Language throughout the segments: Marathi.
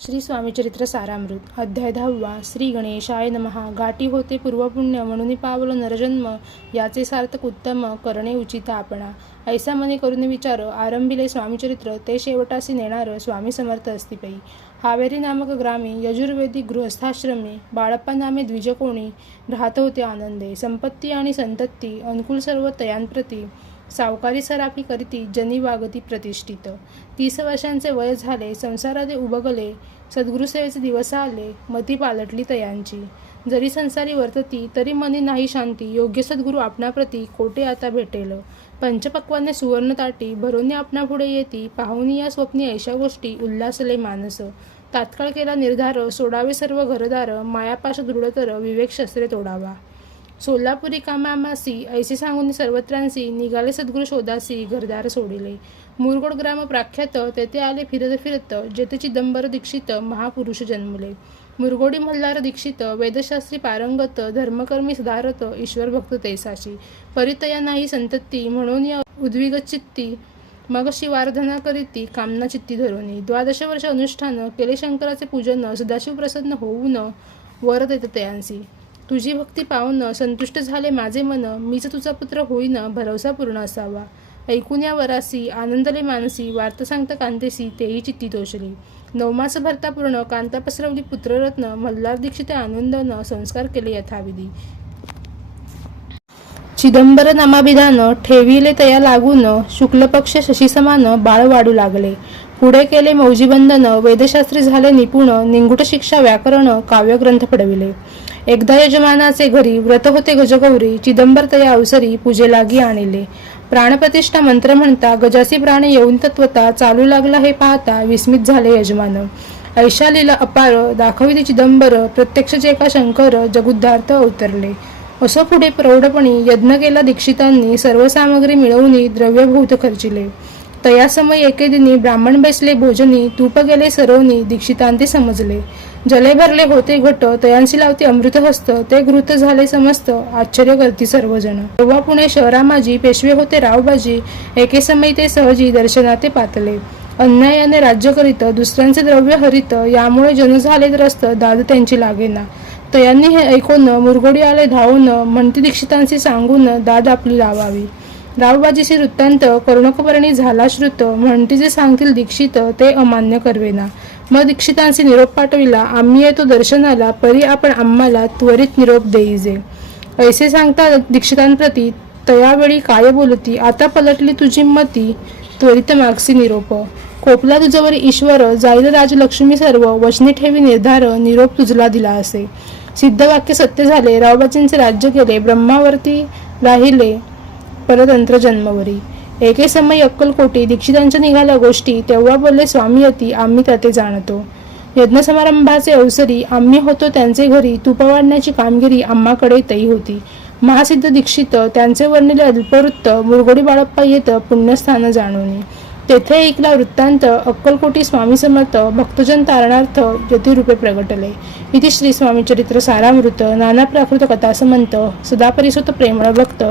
श्री स्वामीचरित्र सारामृत अध्याय दहावा श्री गणेशाय नमहा गाठी होते पूर्वपुण्य म्हणून पावलो नरजन्म याचे सार्थक उत्तम करणे उचित आपणा. ऐसा मने करून विचार आरंभिले स्वामीचरित्र ते शेवटासी नेणार स्वामी समर्थ असतिपै हावेरी नामक ग्रामी यजुर्वेदिक गृहस्थाश्रमे बाळप्पा नामे द्विजकोणी राहत होते आनंदे. संपत्ती आणि संतत्ती अनुकूल सर्व तयांप्रती सावकारी सराफी करीती जनी वागती प्रतिष्ठित. तीस वर्षांचे वय झाले संसारात उभगले सद्गुरुसेवेचे दिवस आले मती पालटली तयांची. जरी संसारी वर्तती तरी मनी नाही शांती योग्य सद्गुरू आपणाप्रती कोटे आता भेटेल. पंचपक्वाने सुवर्ण ताटी भरोनी आपणापुढे येती पाहुनी या स्वप्नी ऐशा गोष्टी उल्हासले मानस. तात्काळ केला निर्धार सोडावे सर्व घरदार मायापाश दृढतर विवेक शस्त्रे तोडावा. सोलापुरी कामामासी ऐसे सांगून सर्वत्रांसी निघाले सद्गुरू शोधासी घरदार सोडिले. मुरगोड ग्राम प्राख्यात तेथे आले फिरत फिरत जेथे चिदंबर दीक्षित महापुरुष जन्मले. मुरगोडी मल्हार दीक्षित वेदशास्त्री पारंगत धर्मकर्मी सुधारत ईश्वर भक्त तैसाशी परितया नाही संतती म्हणून या उद्विगत मग शिवार्धना करीती कामना चित्ती धरुनी. द्वादश वर्ष अनुष्ठान केले शंकराचे पूजन सदाशिव प्रसन्न होऊन वर देत तयांसी. तुझी भक्ती पाहून संतुष्ट झाले माझे मन मीच तुझा पुत्र होईन भरवसा पूर्ण असावा. ऐकून या वरासी आनंदले मानसी वार्ता सांगता कांतेसी तेही चित्ती तोषली नवमास भरता पूर्ण कांता पसरवली पुत्ररत्न मल्हार दीक्षित आनंदनं संस्कार केले यथाविधी. चिदंबर नामाभिधान ठेविले तया लागून शुक्ल पक्ष शशी समान बाळ वाढू लागले. पुढे केले मौजीबंधन वेदशास्त्री झाले निपुण निंगुट शिक्षा व्याकरण काव्यग्रंथ पडविले एकदा यजमानाचे घरी व्रत होते गजगौरी चिदंबर तया अवसरी पूजेलागी आणले. प्राणप्रतिष्ठा मंत्र म्हणता गजासी प्राण येऊन तत्वता चालू लागला हे पाहता विस्मित झाले यजमान. ऐशालीला अपार दाखविते चिदंबर प्रत्यक्ष जे का शंकर जगुद्धार्थ अवतरले. असं पुढे प्रौढपणी यज्ञ केला दीक्षितांनी सर्व सामग्री मिळवून द्रव्यभूत खर्चिले. तयासमय एके दिनी ब्राह्मण बसले भोजनी तूप गेले सरोनी दीक्षितांते समजले. जले भरले होते घट तयांसी लावते अमृत हस्त ते घृत झाले समस्त आश्चर्य करती सर्वजण. तेव्हा पुणे शहरामाजी पेशवे होते रावबाजी एके समय ते सहजी दर्शनाते पातले. अन्यायाने राज्य करीत दुसऱ्यांचे द्रव्य हरित यामुळे जन झाले त्रस्त दाद त्यांची लागेना. तयांनी हे ऐकून मुरगोडी आले धावून म्हणती दीक्षितांशी सांगून दाद आपली लावावी. रावबाजीशी वृत्तांत कर्णकपर्णी झाला श्रुत म्हणती जे सांगतील दीक्षित ते अमान्य करवेना. मग दीक्षितांशी निरोप पाठविला आम्ही येतो दर्शनाला परी आपण आम्हाला त्वरित निरोप देईजे. ऐसे सांगता दीक्षितांप्रती तयावेळी काय बोलती आता पलटली तुझी मती त्वरित मागसी निरोप. कोपला तुझ्यावर ईश्वर जाईल राजलक्ष्मी सर्व वचने ठेवी निर्धार निरोप तुझला दिला असे. सिद्ध वाक्य सत्य झाले रावबाजींचे राज्य केले ब्रह्मावरती राहिले परतंत्र जन्मवरी एके समय अक्कलकोटी दीक्षितांच्या निघाल्या गोष्टी तेव्हा बोलले स्वामी अति आम्ही त्याते जाणतो. यज्ञ समारंभाचे अवसरी आम्ही होतो त्यांचे घरी तुपा वाढण्याची कामगिरी आम्हाकडे तई होती. महासिद्ध दीक्षित त्यांचे वर्णिले अल्पवृत्त मुरगोडी बाळप्पा येत पुण्यस्थान जाणवणे तेथे ऐकला वृत्तांत अक्कलकोटी स्वामी समर्थ भक्तजन तारणार्थ यतिरूपे प्रगटले. इति श्री स्वामी चरित्र सारामृत नाना प्राकृत कथासमंत सदापरिसुत प्रेमळ भक्त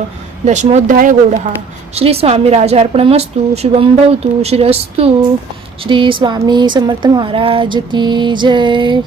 दशमोध्याय गोडहा. श्री स्वामी राजार्पणमस्तु शुभं भवतु श्रीरस्तु श्री स्वामी समर्थ महाराज की जय.